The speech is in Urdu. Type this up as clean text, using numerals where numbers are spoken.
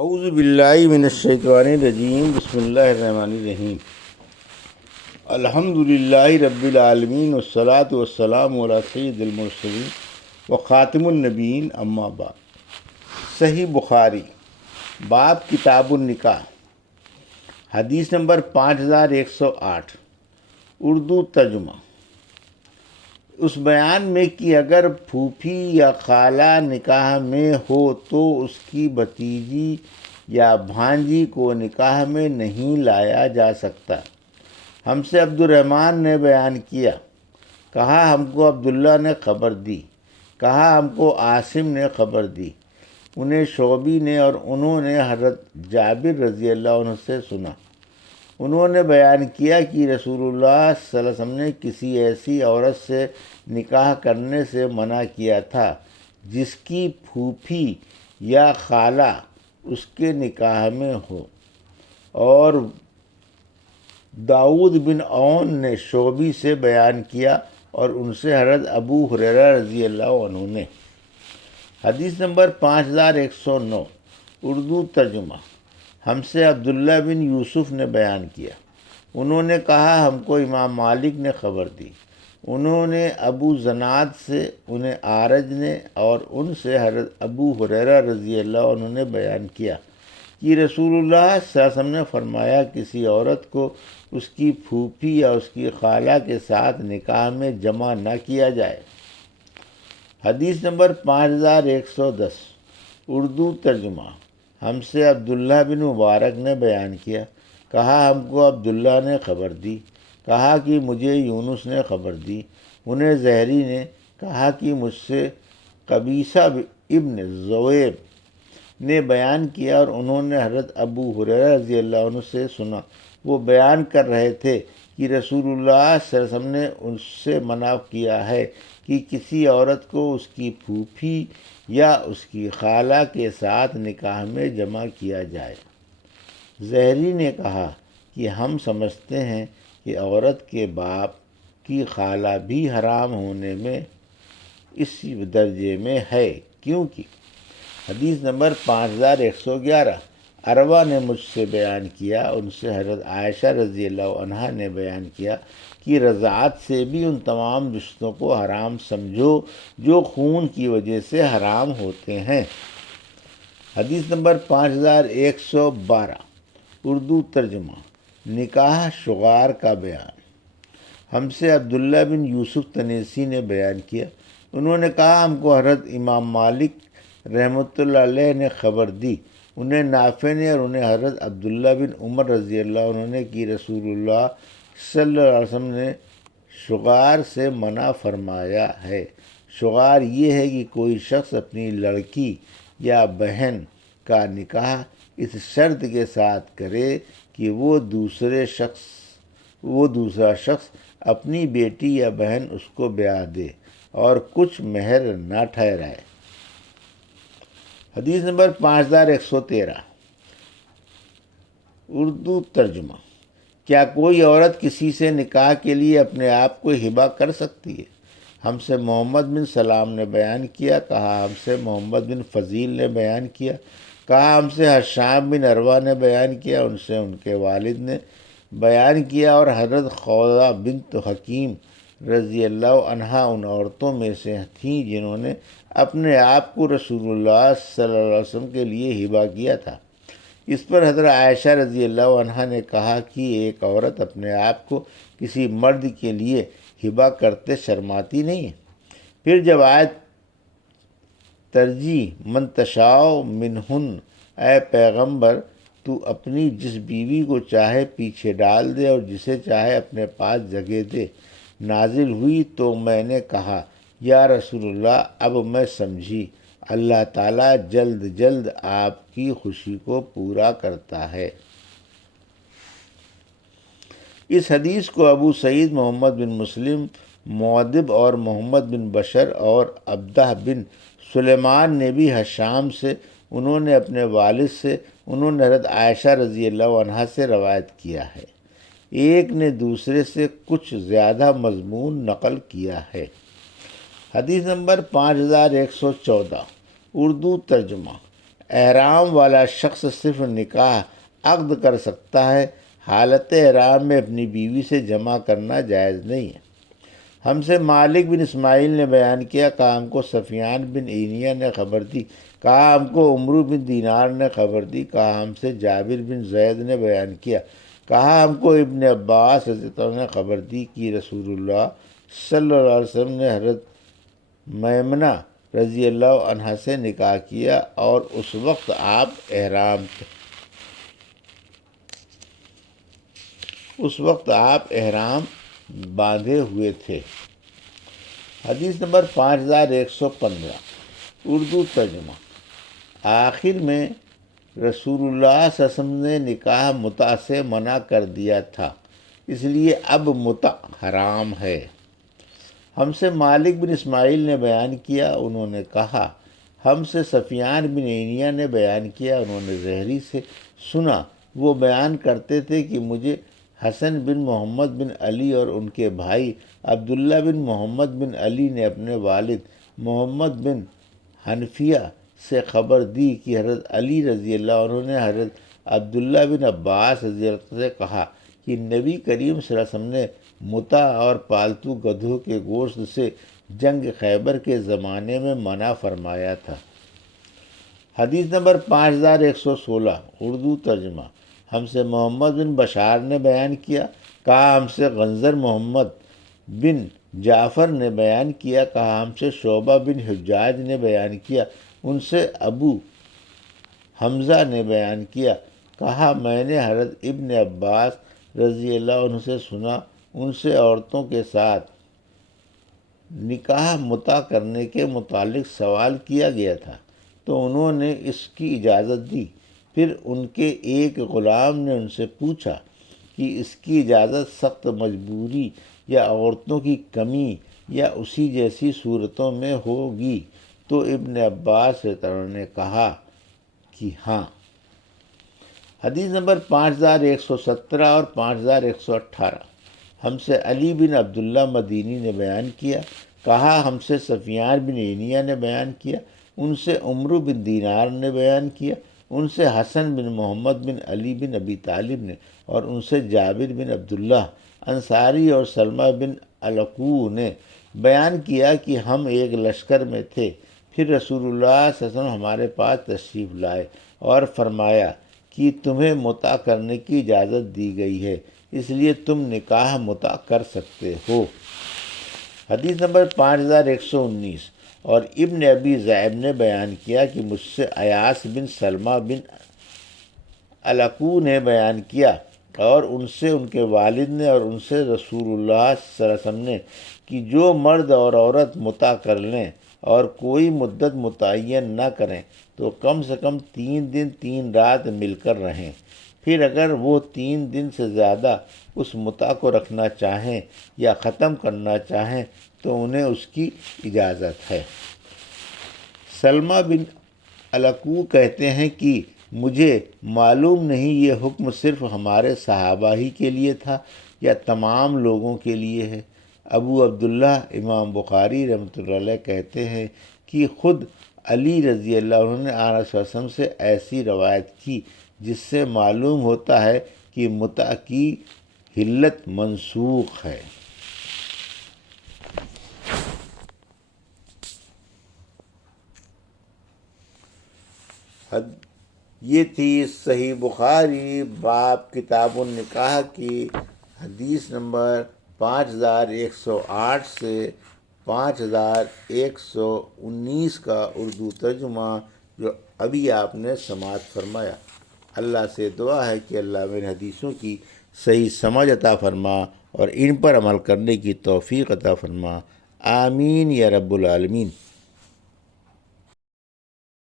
اعوذ باللہ من الشیطان الرجیم، بسم اللہ الرحمن الرحیم۔ الحمد للہ رب العالمین، والصلاة والسلام علی سید المرسلین وخاتم النبیین، اما بعد۔ صحیح بخاری، باب کتاب النکاح، حدیث نمبر 5108، اردو ترجمہ۔ اس بیان میں کہ اگر پھوپھی یا خالہ نکاح میں ہو تو اس کی بھتیجی یا بھانجی کو نکاح میں نہیں لایا جا سکتا۔ ہم سے عبد الرحمن نے بیان کیا، کہا ہم کو عبداللہ نے خبر دی، کہا ہم کو عاصم نے خبر دی، انہیں شعبی نے، اور انہوں نے حضرت جابر رضی اللہ عنہ سے سنا۔ انہوں نے بیان کیا کہ رسول اللہ صلی اللہ علیہ وسلم نے کسی ایسی عورت سے نکاح کرنے سے منع کیا تھا جس کی پھوپھی یا خالہ اس کے نکاح میں ہو۔ اور داؤد بن عون نے شعبی سے بیان کیا اور ان سے حضرت ابو ہریرہ رضی اللہ عنہ نے۔ حدیث نمبر 5109، اردو ترجمہ۔ ہم سے عبداللہ بن یوسف نے بیان کیا، انہوں نے کہا ہم کو امام مالک نے خبر دی، انہوں نے ابو زناد سے، انہیں اعرج نے، اور ان سے حضرت ابو ہریرہ رضی اللہ عنہ نے بیان کیا کہ رسول اللہ صلی اللہ علیہ وسلم نے فرمایا کسی عورت کو اس کی پھوپھی یا اس کی خالہ کے ساتھ نکاح میں جمع نہ کیا جائے۔ حدیث نمبر 5110، اردو ترجمہ۔ ہم سے عبداللہ بن مبارک نے بیان کیا، کہا ہم کو عبداللہ نے خبر دی، کہا کہ مجھے یونس نے خبر دی، انہیں زہری نے، کہا کہ مجھ سے قبیصہ ابن زویب نے بیان کیا، اور انہوں نے حضرت ابو ہریرہ رضی اللہ عنہ سے سنا۔ وہ بیان کر رہے تھے کہ رسول اللہ صلی اللہ علیہ وسلم نے اس سے منع کیا ہے کہ کسی عورت کو اس کی پھوپھی یا اس کی خالہ کے ساتھ نکاح میں جمع کیا جائے۔ زہری نے کہا کہ ہم سمجھتے ہیں کہ عورت کے باپ کی خالہ بھی حرام ہونے میں اسی درجے میں ہے، کیونکہ حدیث نمبر 5111، عروہ نے مجھ سے بیان کیا، ان سے حضرت عائشہ رضی اللہ عنہا نے بیان کیا کہ رضاعت سے بھی ان تمام رشتوں کو حرام سمجھو جو خون کی وجہ سے حرام ہوتے ہیں۔ حدیث نمبر 5112، اردو ترجمہ۔ نکاح شغار کا بیان۔ ہم سے عبداللہ بن یوسف تنیسی نے بیان کیا، انہوں نے کہا ہم کو حضرت امام مالک رحمۃ اللہ علیہ نے خبر دی، انہیں نافع نے، اور انہیں حضرت عبداللہ بن عمر رضی اللہ عنہ نے کہ رسول اللہ صلی اللہ علیہ وسلم نے شغار سے منع فرمایا ہے۔ شغار یہ ہے کہ کوئی شخص اپنی لڑکی یا بہن کا نکاح اس شرط کے ساتھ کرے کہ وہ دوسرا شخص اپنی بیٹی یا بہن اس کو بیاہ دے اور کچھ مہر نہ ٹھہرائے۔ حدیث نمبر 5113، اردو ترجمہ۔ کیا کوئی عورت کسی سے نکاح کے لیے اپنے آپ کو ہبہ کر سکتی ہے؟ ہم سے محمد بن سلام نے بیان کیا، کہا ہم سے محمد بن فضیل نے بیان کیا، کہا ہم سے حشام بن عروہ نے بیان کیا، ان سے ان کے والد نے بیان کیا، اور حضرت خولہ بنت حکیم رضی اللہ عنہا ان عورتوں میں سے تھیں جنہوں نے اپنے آپ کو رسول اللہ صلی اللہ علیہ وسلم کے لیے ہبہ کیا تھا۔ اس پر حضرت عائشہ رضی اللہ عنہا نے کہا کہ ایک عورت اپنے آپ کو کسی مرد کے لیے ہبہ کرتے شرماتی نہیں ہے؟ پھر جب آیت ترجیح من تشاء منہن، اے پیغمبر تو اپنی جس بیوی کو چاہے پیچھے ڈال دے اور جسے چاہے اپنے پاس جگہ دے، نازل ہوئی تو میں نے کہا یا رسول اللہ اب میں سمجھی، اللہ تعالیٰ جلد جلد آپ کی خوشی کو پورا کرتا ہے۔ اس حدیث کو ابو سعید محمد بن مسلم مودب اور محمد بن بشر اور عبدہ بن سلیمان نے بھی حشام سے، انہوں نے اپنے والد سے، انہوں نے حضرت عائشہ رضی اللہ عنہا سے روایت کیا ہے۔ ایک نے دوسرے سے کچھ زیادہ مضمون نقل کیا ہے۔ حدیث نمبر 5114، اردو ترجمہ۔ احرام والا شخص صرف نکاح عقد کر سکتا ہے، حالت احرام میں اپنی بیوی سے جمع کرنا جائز نہیں ہے۔ ہم سے مالک بن اسماعیل نے بیان کیا، کہا ہم کو سفیان بن عینیہ نے خبر دی، کہا ہم کو عمرو بن دینار نے خبر دی، کہا ہم سے جابر بن زید نے بیان کیا، کہا ہم کو ابن عباس رضی اللہ عنہ نے خبر دی کہ رسول اللہ صلی اللہ علیہ وسلم نے حضرت میمنہ رضی اللہ عنہ سے نکاح کیا اور اس وقت آپ احرام تھے۔ اس وقت آپ احرام باندھے ہوئے تھے۔ حدیث نمبر 5115 اردو ترجمہ۔ آخر میں رسول اللہ صلی اللہ علیہ وسلم نے نکاح متع سے منع کر دیا تھا، اس لیے اب متع حرام ہے۔ ہم سے مالک بن اسماعیل نے بیان کیا، انہوں نے کہا ہم سے سفیان بن عینیہ نے بیان کیا، انہوں نے زہری سے سنا، وہ بیان کرتے تھے کہ مجھے حسن بن محمد بن علی اور ان کے بھائی عبداللہ بن محمد بن علی نے اپنے والد محمد بن حنفیہ سے خبر دی کہ حضرت علی رضی اللہ عنہ نے حضرت عبداللہ بن عباس رضی اللہ عنہ سے کہا کہ نبی کریم صلی اللہ علیہ وسلم نے متع اور پالتو گدھوں کے گوشت سے جنگ خیبر کے زمانے میں منع فرمایا تھا۔ حدیث نمبر 5116 اردو ترجمہ۔ ہم سے محمد بن بشار نے بیان کیا، کہا ہم سے غنزر محمد بن جعفر نے بیان کیا، کہا ہم سے شعبہ بن حجاج نے بیان کیا، ان سے ابو حمزہ نے بیان کیا، کہا میں نے حضرت ابن عباس رضی اللہ عنہ سے سنا، ان سے عورتوں کے ساتھ نکاح متع کرنے کے متعلق سوال کیا گیا تھا تو انہوں نے اس کی اجازت دی۔ پھر ان کے ایک غلام نے ان سے پوچھا کہ اس کی اجازت سخت مجبوری یا عورتوں کی کمی یا اسی جیسی صورتوں میں ہوگی؟ تو ابن عباس رضی اللہ عنہ نے کہا کہ ہاں۔ حدیث نمبر 5117 اور 5118 ہم سے علی بن عبداللہ مدینی نے بیان کیا، کہا ہم سے سفیان بن عینیہ نے بیان کیا، ان سے عمرو بن دینار نے بیان کیا، ان سے حسن بن محمد بن علی بن ابی طالب نے، اور ان سے جابر بن عبداللہ انصاری اور سلمہ بن علقو نے بیان کیا کہ ہم ایک لشکر میں تھے، پھر رسول اللہ صلی اللہ علیہ وسلم ہمارے پاس تشریف لائے اور فرمایا کہ تمہیں متع کرنے کی اجازت دی گئی ہے، اس لیے تم نکاح متع کر سکتے ہو۔ حدیث نمبر 5119 اور ابن ابی ذئب نے بیان کیا کہ مجھ سے ایاس بن سلمہ بن علقو نے بیان کیا اور ان سے ان کے والد نے اور ان سے رسول اللہ صلی اللہ علیہ وسلم نے کہ جو مرد اور عورت متع کر لیں اور کوئی مدت متعین نہ کریں تو کم سے کم 3 دن 3 رات مل کر رہیں، پھر اگر وہ 3 دن سے زیادہ اس متع کو رکھنا چاہیں یا ختم کرنا چاہیں تو انہیں اس کی اجازت ہے۔ سلمہ بن علقو کہتے ہیں کہ مجھے معلوم نہیں یہ حکم صرف ہمارے صحابہ ہی کے لیے تھا یا تمام لوگوں کے لیے ہے۔ ابو عبداللہ امام بخاری رحمۃ اللہ علیہ کہتے ہیں کہ خود علی رضی اللہ عنہ نے آن صلی اللہ علیہ وسلم سے ایسی روایت کی جس سے معلوم ہوتا ہے کہ متع کی حلت منسوخ ہے۔ یہ تھی صحیح بخاری باب کتاب النکاح کی حدیث نمبر 5108 سے 5119 کا اردو ترجمہ جو ابھی آپ نے سماعت فرمایا۔ اللہ سے دعا ہے کہ اللہ میرے حدیثوں کی صحیح سمجھ عطا فرما اور ان پر عمل کرنے کی توفیق عطا فرما، آمین یا رب العالمین۔